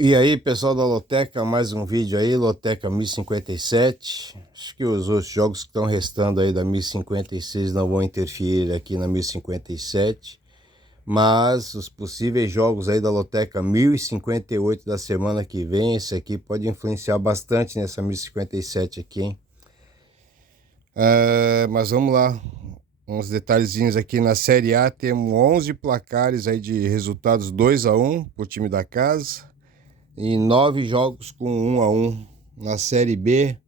E aí, pessoal da Loteca, mais um vídeo aí, Loteca 1057. Acho que os outros jogos que estão restando aí da 1056 não vão interferir aqui na 1057. Mas os possíveis jogos aí da Loteca 1058 da semana que vem, esse aqui pode influenciar bastante nessa 1057 aqui, hein? Mas vamos lá, uns detalhezinhos aqui na Série A. Temos 11 placares aí de resultados 2-1 pro time da casa. E 9 jogos com 1-1. Na Série B,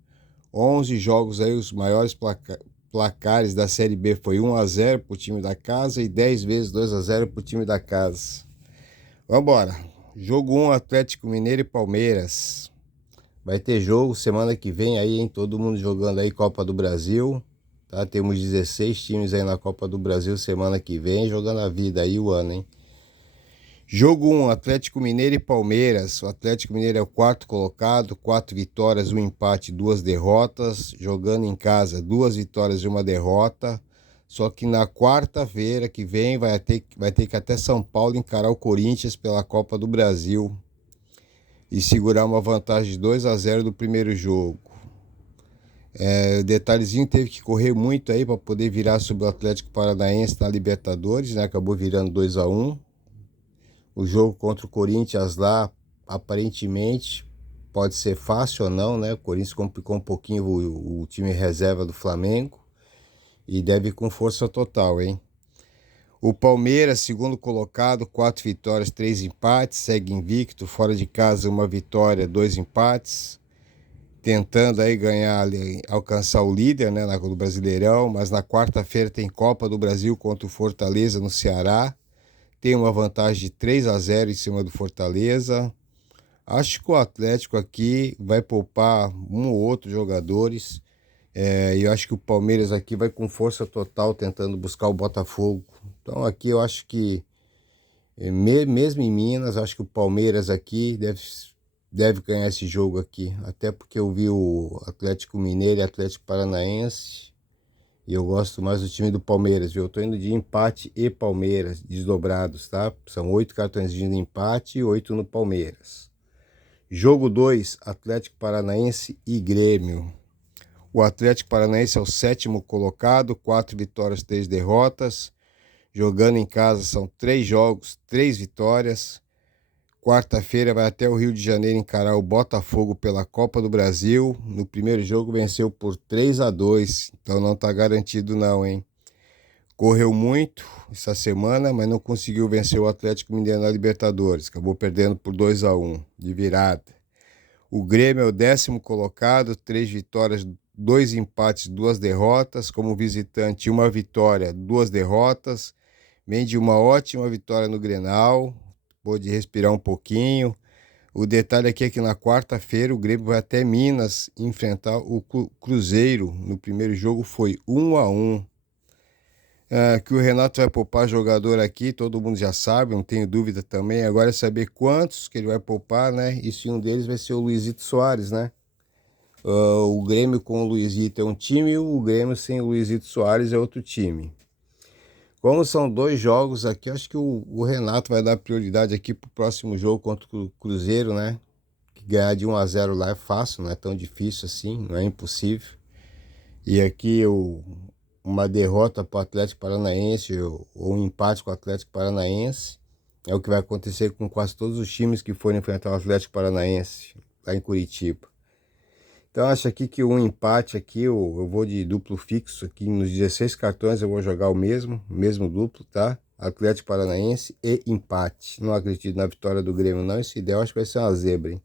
11 jogos aí, os maiores placares da Série B foi 1-0 pro time da casa e 10 vezes 2-0 pro time da casa. Vambora. Jogo 1, Atlético Mineiro e Palmeiras. Vai ter jogo semana que vem aí, hein? Todo mundo jogando aí Copa do Brasil, tá? Temos 16 times aí na Copa do Brasil semana que vem, jogando a vida aí o ano, hein? Jogo 1, Atlético Mineiro e Palmeiras. O Atlético Mineiro é o quarto colocado, 4 vitórias, 1 empate, 2 derrotas. Jogando em casa, 2 vitórias e 1 derrota. Só que na quarta-feira que vem vai ter que ir até São Paulo encarar o Corinthians pela Copa do Brasil e segurar uma vantagem de 2-0 do primeiro jogo. O detalhezinho, teve que correr muito aí para poder virar sobre o Atlético Paranaense na Libertadores, né? Acabou virando 2-1. O jogo contra o Corinthians lá, aparentemente, pode ser fácil ou não, né? O Corinthians complicou um pouquinho o time reserva do Flamengo e deve ir com força total, hein? O Palmeiras, segundo colocado, 4 vitórias, 3 empates, segue invicto, fora de casa 1 vitória, 2 empates, tentando aí ganhar, alcançar o líder, né, do Brasileirão, mas na quarta-feira tem Copa do Brasil contra o Fortaleza no Ceará. Tem uma vantagem de 3-0 em cima do Fortaleza. Acho que o Atlético aqui vai poupar um ou outro jogadores. E eu acho que o Palmeiras aqui vai com força total tentando buscar o Botafogo. Então aqui eu acho que, mesmo em Minas, acho que o Palmeiras aqui deve ganhar esse jogo aqui. Até porque eu vi o Atlético Mineiro e Atlético Paranaense. E eu gosto mais do time do Palmeiras, viu? Eu tô indo de empate e Palmeiras, desdobrados, tá? São 8 cartões de empate e 8 no Palmeiras. Jogo 2, Atlético Paranaense e Grêmio. O Atlético Paranaense é o sétimo colocado, 4 vitórias, 3 derrotas. Jogando em casa são 3 jogos, 3 vitórias. Quarta-feira vai até o Rio de Janeiro encarar o Botafogo pela Copa do Brasil. No primeiro jogo venceu por 3-2, então não está garantido não, hein? Correu muito essa semana, mas não conseguiu vencer o Atlético Mineiro na Libertadores. Acabou perdendo por 2-1, de virada. O Grêmio é o décimo colocado, 3 vitórias, 2 empates, 2 derrotas. Como visitante, 1 vitória, 2 derrotas. Vem de uma ótima vitória no Grenal, pôde respirar um pouquinho. O detalhe aqui é que na quarta-feira o Grêmio vai até Minas enfrentar o Cruzeiro. No primeiro jogo foi 1-1. Que o Renato vai poupar jogador aqui, todo mundo já sabe, não tenho dúvida também. Agora é saber quantos que ele vai poupar, né? E se um deles vai ser o Luizito Soares, né? O Grêmio com o Luizito é um time e o Grêmio sem o Luizito Soares é outro time. Como são 2 jogos aqui, acho que o Renato vai dar prioridade aqui pro próximo jogo contra o Cruzeiro, né? Que ganhar de 1-0 lá é fácil, não é tão difícil assim, não é impossível. E aqui uma derrota para o Atlético Paranaense ou um empate com o Atlético Paranaense é o que vai acontecer com quase todos os times que forem enfrentar o Atlético Paranaense lá em Curitiba. Então acho aqui que um empate aqui, eu vou de duplo fixo aqui nos 16 cartões, eu vou jogar o mesmo duplo, tá? Atlético Paranaense e empate. Não acredito na vitória do Grêmio não, esse ideal acho que vai ser uma zebra, hein?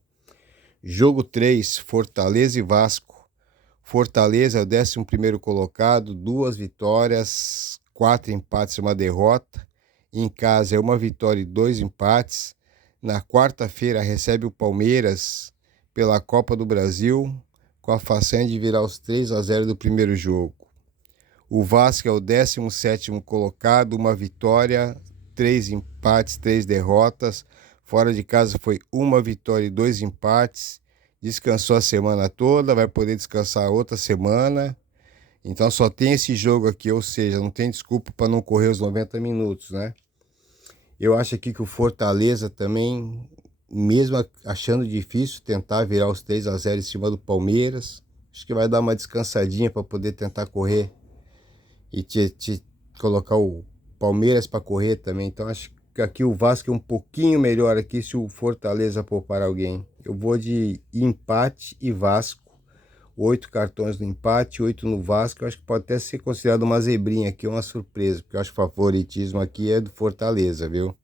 Jogo 3, Fortaleza e Vasco. Fortaleza é o 11º colocado, 2 vitórias, 4 empates e 1 derrota. Em casa é 1 vitória e 2 empates. Na quarta-feira recebe o Palmeiras pela Copa do Brasil, com a façanha de virar os 3-0 do primeiro jogo. O Vasco é o 17º colocado, 1 vitória, 3 empates, 3 derrotas. Fora de casa foi 1 vitória e 2 empates. Descansou a semana toda, vai poder descansar outra semana. Então só tem esse jogo aqui, ou seja, não tem desculpa para não correr os 90 minutos, né? Eu acho aqui que o Fortaleza também mesmo achando difícil, tentar virar os 3-0 em cima do Palmeiras. Acho que vai dar uma descansadinha para poder tentar correr e te colocar o Palmeiras para correr também. Então acho que aqui o Vasco é um pouquinho melhor aqui se o Fortaleza poupar alguém. Eu vou de empate e Vasco. 8 cartões no empate, 8 no Vasco. Eu acho que pode até ser considerado uma zebrinha aqui, uma surpresa, porque eu acho que o favoritismo aqui é do Fortaleza, viu?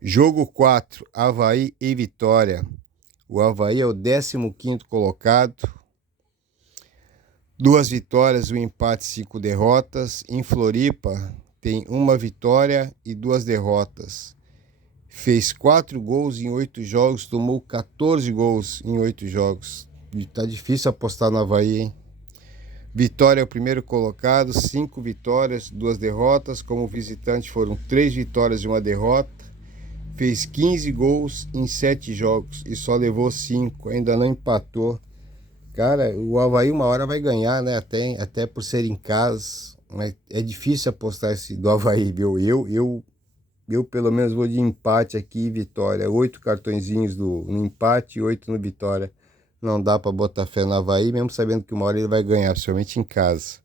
Jogo 4, Avaí e Vitória. O Avaí é o 15º colocado. 2 vitórias, um empate, 5 derrotas. Em Floripa tem 1 vitória e 2 derrotas. Fez 4 gols em 8 jogos, tomou 14 gols em 8 jogos. Tá difícil apostar no Avaí, hein? Vitória é o primeiro colocado, 5 vitórias, 2 derrotas. Como visitante foram 3 vitórias e 1 derrota. Fez 15 gols em 7 jogos e só levou 5, ainda não empatou. Cara, o Avaí uma hora vai ganhar, né? Até por ser em casa. Mas é difícil apostar esse do Avaí, viu? Eu pelo menos vou de empate aqui e vitória. 8 cartõezinhos no empate e 8 no vitória. Não dá para botar fé no Avaí, mesmo sabendo que uma hora ele vai ganhar, principalmente em casa.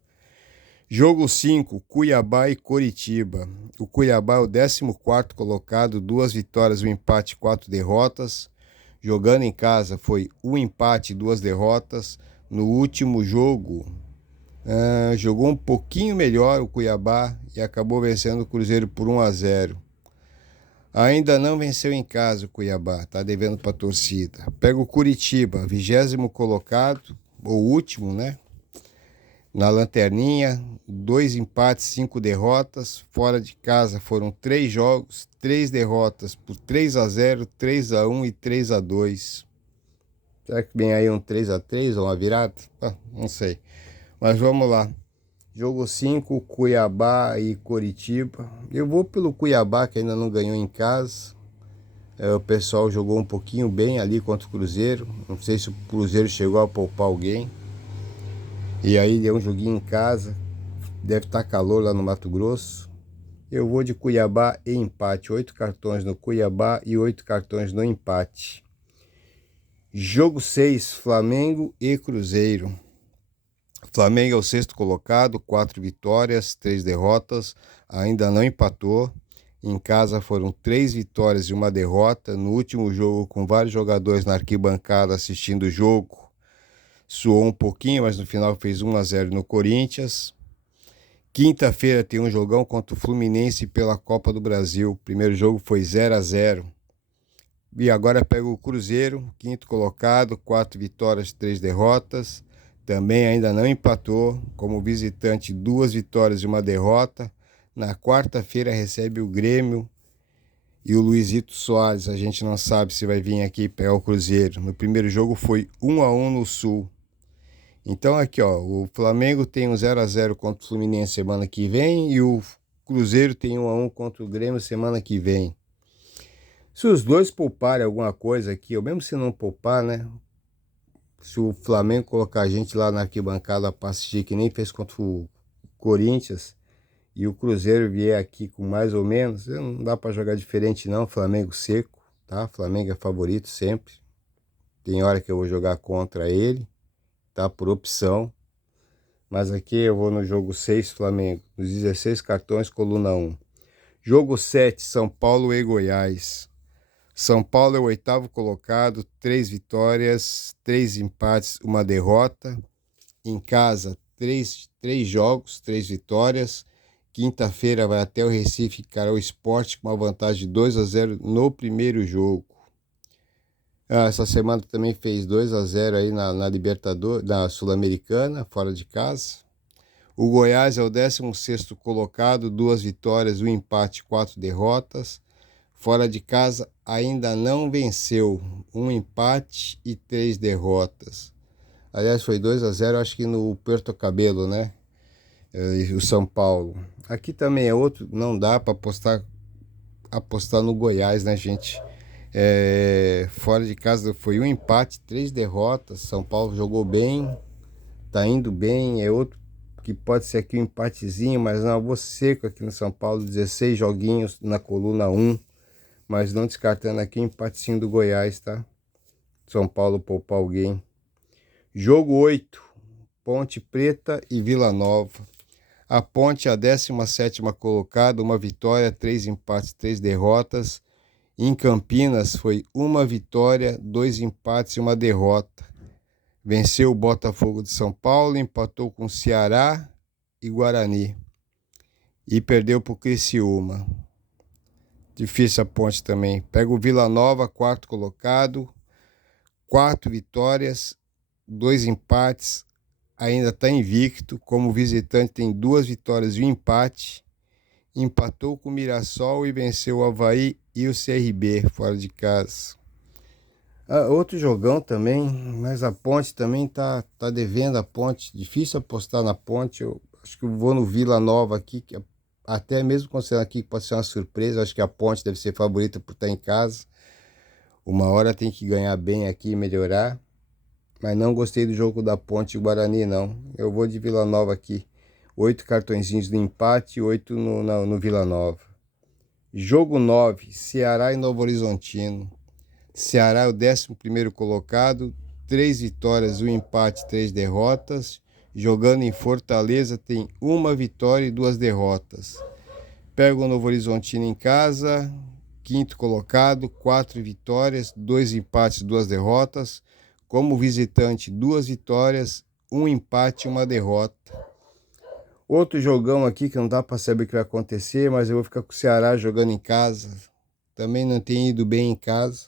Jogo 5, Cuiabá e Coritiba. O Cuiabá é o 14º colocado, 2 vitórias, um empate, 4 derrotas. Jogando em casa foi 1 empate, 2 derrotas. No último jogo, jogou um pouquinho melhor o Cuiabá e acabou vencendo o Cruzeiro por 1-0. Ainda não venceu em casa o Cuiabá, tá devendo para a torcida. Pega o Curitiba, 20º colocado, ou último, né? Na lanterninha, 2 empates, 5 derrotas. Fora de casa foram 3 jogos, 3 derrotas por 3-0, 3-1 e 3-2. Será que vem aí um 3-3 ou uma virada? Não sei. Mas vamos lá. Jogo 5, Cuiabá e Coritiba. Eu vou pelo Cuiabá, que ainda não ganhou em casa. O pessoal jogou um pouquinho bem ali contra o Cruzeiro. Não sei se o Cruzeiro chegou a poupar alguém. E aí deu um joguinho em casa. Deve estar calor lá no Mato Grosso. Eu vou de Cuiabá e empate. 8 cartões no Cuiabá e 8 cartões no empate. Jogo 6, Flamengo e Cruzeiro. Flamengo é o 6º colocado, 4 vitórias, 3 derrotas, ainda não empatou. Em casa foram 3 vitórias e 1 derrota. No último jogo, com vários jogadores na arquibancada assistindo o jogo, suou um pouquinho, mas no final fez 1-0 no Corinthians. Quinta-feira tem um jogão contra o Fluminense pela Copa do Brasil. O primeiro jogo foi 0-0. E agora pega o Cruzeiro, 5º colocado, 4 vitórias, 3 derrotas. Também ainda não empatou, como visitante 2 vitórias e 1 derrota. Na quarta-feira recebe o Grêmio e o Luizito Soares. A gente não sabe se vai vir aqui pegar o Cruzeiro. No primeiro jogo foi 1-1 no Sul. Então aqui, ó, o Flamengo tem um 0-0 contra o Fluminense semana que vem e o Cruzeiro tem 1-1 contra o Grêmio semana que vem. Se os dois pouparem alguma coisa aqui, ou mesmo se não poupar, né? Se o Flamengo colocar a gente lá na arquibancada para assistir, que nem fez contra o Corinthians, e o Cruzeiro vier aqui com mais ou menos, não dá para jogar diferente não, Flamengo seco, tá? Flamengo é favorito sempre. Tem hora que eu vou jogar contra ele, tá? Por opção. Mas aqui eu vou no jogo 6, Flamengo, nos 16 cartões, coluna 1. Jogo 7, São Paulo e Goiás. São Paulo é o 8º colocado, 3 vitórias, 3 empates, 1 derrota. Em casa, 3 jogos, 3 vitórias. Quinta-feira vai até o Recife encarar o Sport com uma vantagem de 2-0 no primeiro jogo. Essa semana também fez 2-0 aí na Libertadores, na Sul-Americana, fora de casa. O Goiás é o 16º colocado, 2 vitórias, 1 empate, 4 derrotas. Fora de casa ainda não venceu, 1 empate e 3 derrotas. Aliás, foi 2-0, acho que no Puerto Cabelo, né? O São Paulo. Aqui também é outro, não dá para apostar no Goiás, né, gente? Fora de casa foi 1 empate, 3 derrotas. São Paulo jogou bem, tá indo bem. É outro que pode ser aqui um empatezinho, mas não, eu vou seco aqui no São Paulo, 16 joguinhos na coluna 1. Mas não descartando aqui o empatezinho do Goiás, tá? São Paulo poupar alguém. Jogo 8, Ponte Preta e Vila Nova. A Ponte é a 17ª colocada, uma vitória, 3 empates, 3 derrotas. Em Campinas foi uma vitória, 2 empates e uma derrota. Venceu o Botafogo de São Paulo, empatou com Ceará e Guarani. E perdeu para o Criciúma. Difícil a Ponte também. Pega o Vila Nova, 4º colocado, 4 vitórias, 2 empates, ainda está invicto. Como visitante tem 2 vitórias e 1 empate. Empatou com o Mirassol e venceu o Avaí e o CRB fora de casa. Outro jogão também, mas a Ponte também tá devendo a Ponte. Difícil apostar na Ponte. Eu acho que eu vou no Vila Nova aqui, que até mesmo considerando aqui que pode ser uma surpresa. Eu acho que a Ponte deve ser favorita por estar em casa. Uma hora tem que ganhar bem aqui e melhorar. Mas não gostei do jogo da Ponte e Guarani, não. Eu vou de Vila Nova aqui. 8 cartõezinhos no empate e 8 no Vila Nova. Jogo 9, Ceará e Novo Horizontino. Ceará é o 11º colocado, 3 vitórias, 1 empate, 3 derrotas. Jogando em Fortaleza tem 1 vitória e 2 derrotas. Pega o Novo Horizontino em casa, 5º colocado, 4 vitórias, 2 empates, 2 derrotas. Como visitante, 2 vitórias, 1 empate e 1 derrota. Outro jogão aqui que não dá para saber o que vai acontecer, mas eu vou ficar com o Ceará jogando em casa. Também não tem ido bem em casa.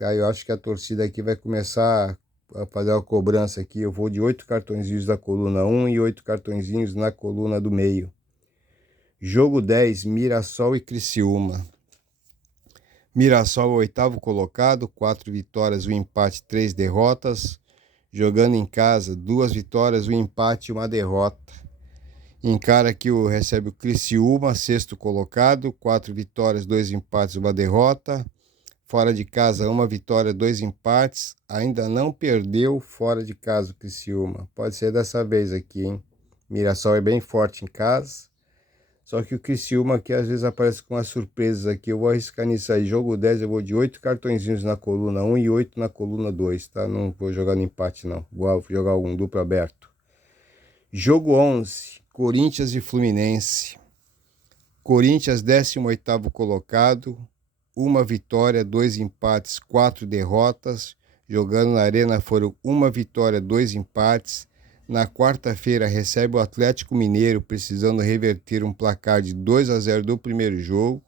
Aí eu acho que a torcida aqui vai começar a fazer uma cobrança aqui. Eu vou de 8 cartõezinhos da coluna 1 e 8 cartõezinhos na coluna do meio. Jogo 10, Mirassol e Criciúma. Mirassol é o 8º colocado, 4 vitórias, 1 empate, 3 derrotas. Jogando em casa, 2 vitórias, 1 empate e 1 derrota. Encara que recebe o Criciúma, 6º colocado, 4 vitórias, 2 empates, 1 derrota. Fora de casa, 1 vitória, 2 empates. Ainda não perdeu fora de casa o Criciúma. Pode ser dessa vez aqui, hein? Mirassol é bem forte em casa. Só que o Criciúma aqui às vezes aparece com umas surpresas aqui. Eu vou arriscar nisso aí. Jogo 10, eu vou de 8 cartõezinhos na coluna 1 e 8 na coluna 2, tá? Não vou jogar no empate, não. Vou jogar um duplo aberto. Jogo 11, Corinthians e Fluminense. Corinthians, 18º colocado, 1 vitória, 2 empates, 4 derrotas. Jogando na Arena foram 1 vitória, 2 empates. Na quarta-feira recebe o Atlético Mineiro, precisando reverter um placar de 2-0 do primeiro jogo.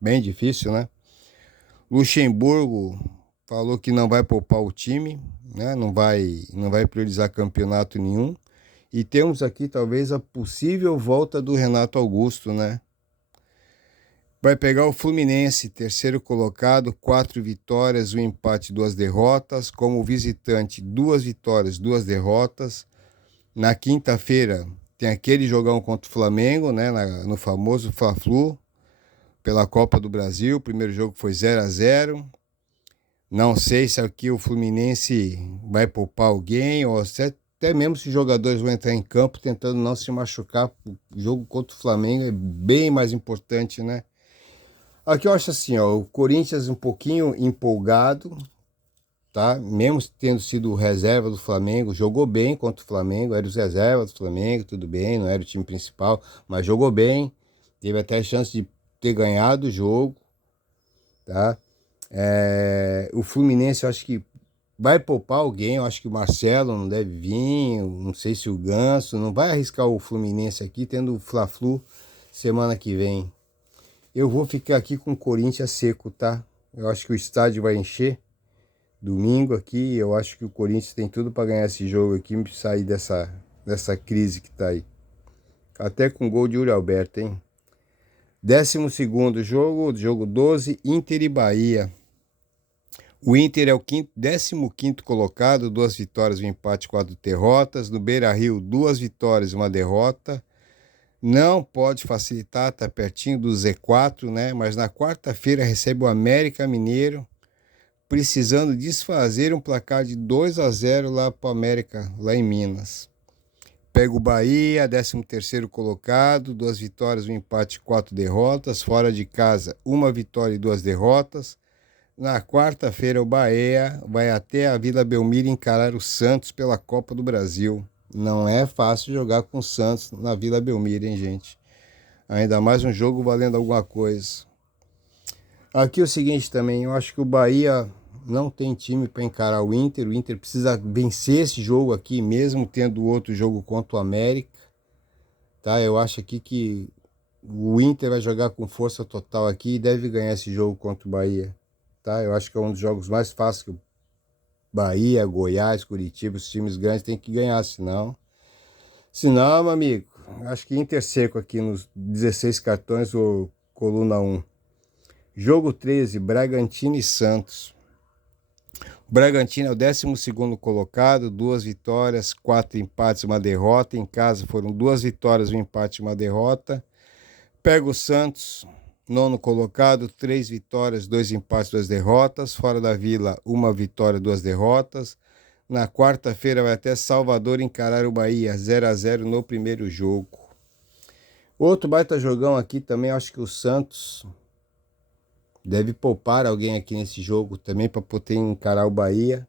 Bem difícil, né? Luxemburgo falou que não vai poupar o time, né? Não vai priorizar campeonato nenhum. E temos aqui talvez a possível volta do Renato Augusto, né? Vai pegar o Fluminense, 3º colocado, 4 vitórias, 1 empate, 2 derrotas. Como visitante, 2 vitórias, 2 derrotas. Na quinta-feira tem aquele jogão contra o Flamengo, né? No famoso Fla-Flu, pela Copa do Brasil. O primeiro jogo foi 0-0. Não sei se aqui o Fluminense vai poupar alguém ou até mesmo se os jogadores vão entrar em campo tentando não se machucar. O jogo contra o Flamengo é bem mais importante, né? Aqui eu acho assim, ó, o Corinthians um pouquinho empolgado, tá? Mesmo tendo sido reserva do Flamengo, jogou bem contra o Flamengo, era os reservas do Flamengo, tudo bem, não era o time principal, mas jogou bem, teve até a chance de ter ganhado o jogo, tá? O Fluminense eu acho que vai poupar alguém, eu acho que o Marcelo não deve vir, não sei se o Ganso, não vai arriscar o Fluminense aqui, tendo o Fla-Flu semana que vem. Eu vou ficar aqui com o Corinthians seco, tá? Eu acho que o estádio vai encher domingo aqui. Eu acho que o Corinthians tem tudo para ganhar esse jogo aqui e sair dessa crise que tá aí. Até com gol de Yuri Alberto, hein? 12º jogo 12, Inter e Bahia. O Inter é o 15º colocado, 2 vitórias, 1 empate, 4 derrotas. No Beira-Rio, 2 vitórias, 1 derrota. Não pode facilitar, tá pertinho do Z4, né? Mas na quarta-feira recebe o América Mineiro, precisando desfazer um placar de 2-0 lá para o América, lá em Minas. Pega o Bahia, 13º colocado, 2 vitórias, 1 empate, 4 derrotas. Fora de casa, 1 vitória e 2 derrotas. Na quarta-feira, o Bahia vai até a Vila Belmiro encarar o Santos pela Copa do Brasil. Não é fácil jogar com o Santos na Vila Belmiro, hein, gente? Ainda mais um jogo valendo alguma coisa. Aqui é o seguinte também, eu acho que o Bahia não tem time para encarar o Inter. O Inter precisa vencer esse jogo aqui, mesmo tendo outro jogo contra o América. Tá? Eu acho aqui que o Inter vai jogar com força total aqui e deve ganhar esse jogo contra o Bahia. Tá? Eu acho que é um dos jogos mais fáceis que o Bahia, Goiás, Curitiba, os times grandes têm que ganhar, senão, meu amigo, acho que Inter seco aqui nos 16 cartões ou coluna 1. Jogo 13, Bragantino e Santos. O Bragantino é o 12º colocado, 2 vitórias, 4 empates, 1 derrota. Em casa foram 2 vitórias, 1 empate e 1 derrota. Pega o Santos, 9º colocado, 3 vitórias, 2 empates, 2 derrotas. Fora da Vila, 1 vitória, 2 derrotas. Na quarta-feira vai até Salvador encarar o Bahia, 0-0 no primeiro jogo. Outro baita jogão aqui também, acho que o Santos deve poupar alguém aqui nesse jogo também para poder encarar o Bahia.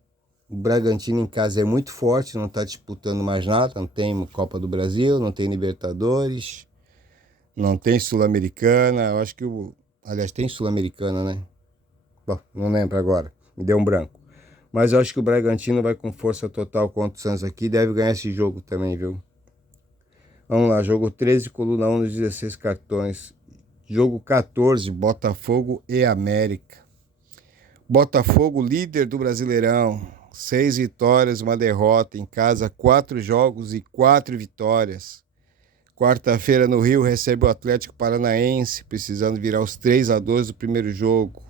O Bragantino em casa é muito forte, não está disputando mais nada, não tem Copa do Brasil, não tem Libertadores, não tem Sul-Americana. Eu acho que aliás, tem Sul-Americana, né? Bom, não lembro agora, me deu um branco. Mas eu acho que o Bragantino vai com força total contra o Santos aqui, deve ganhar esse jogo também, viu? Vamos lá, jogo 13, coluna 1 nos 16 cartões. Jogo 14, Botafogo e América. Botafogo, líder do Brasileirão. 6 vitórias, 1 derrota. Em casa, 4 jogos e 4 vitórias. Quarta-feira no Rio recebe o Atlético Paranaense, precisando virar os 3-2 do primeiro jogo.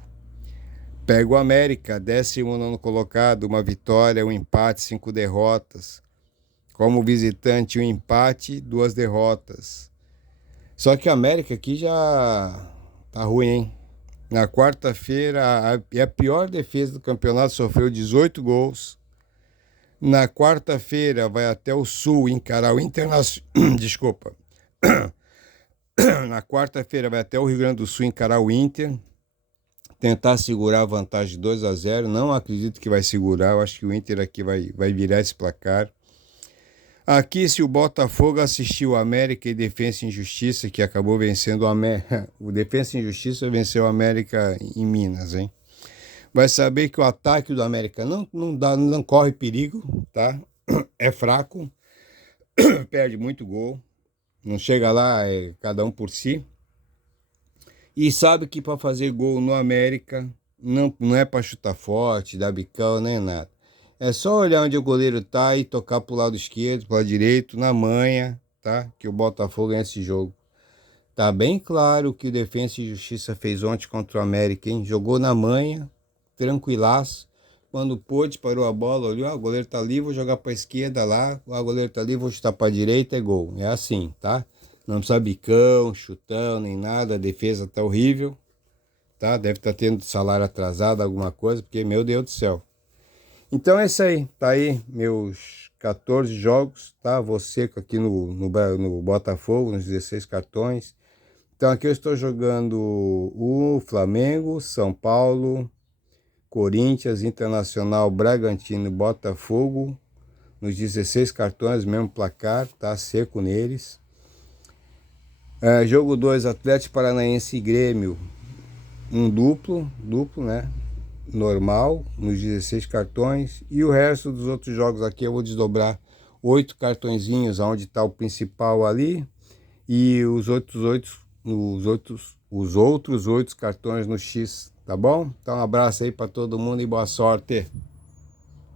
Pega o América, 19º colocado, 1 vitória, 1 empate, 5 derrotas. Como visitante, 1 empate, 2 derrotas. Só que a América aqui já tá ruim, hein? Na quarta-feira, a pior defesa do campeonato, sofreu 18 gols. Na quarta-feira, vai até o Sul encarar o Internacional. Desculpa. Na quarta-feira, vai até o Rio Grande do Sul encarar o Inter. Tentar segurar a vantagem de 2-0. Não acredito que vai segurar. Eu acho que o Inter aqui vai virar esse placar. Aqui, se o Botafogo assistiu o América e Defensa e Justiça, que acabou vencendo o América, o Defensa e Justiça venceu o América em Minas, hein? Vai saber que o ataque do América não corre perigo, tá? É fraco, perde muito gol, não chega lá, é cada um por si. E sabe que para fazer gol no América não é para chutar forte, dar bicão, nem nada. É só olhar onde o goleiro tá e tocar pro lado esquerdo, pro lado direito, na manha, tá? Que o Botafogo ganha esse jogo. Tá bem claro o que o Defensa e Justiça fez ontem contra o América, hein? Jogou na manha, tranquilaço. Quando pôde, parou a bola, olhou, o goleiro tá ali, vou jogar pra esquerda lá, o goleiro tá ali, vou chutar pra direita, é gol. É assim, tá? Não precisa bicão, chutão, nem nada, a defesa tá horrível, tá? Deve estar tendo salário atrasado, alguma coisa, porque, meu Deus do céu. Então é isso aí, tá aí meus 14 jogos, tá? Vou seco aqui no Botafogo, nos 16 cartões. Então aqui eu estou jogando o Flamengo, São Paulo, Corinthians, Internacional, Bragantino, Botafogo, nos 16 cartões, mesmo placar, tá? Seco neles. Jogo 2, Atlético Paranaense e Grêmio, um duplo, né? Normal, nos 16 cartões, e o resto dos outros jogos aqui eu vou desdobrar 8 cartõezinhos, onde está o principal ali, e os outros 8 cartões no X, tá bom? Então um abraço aí para todo mundo e boa sorte.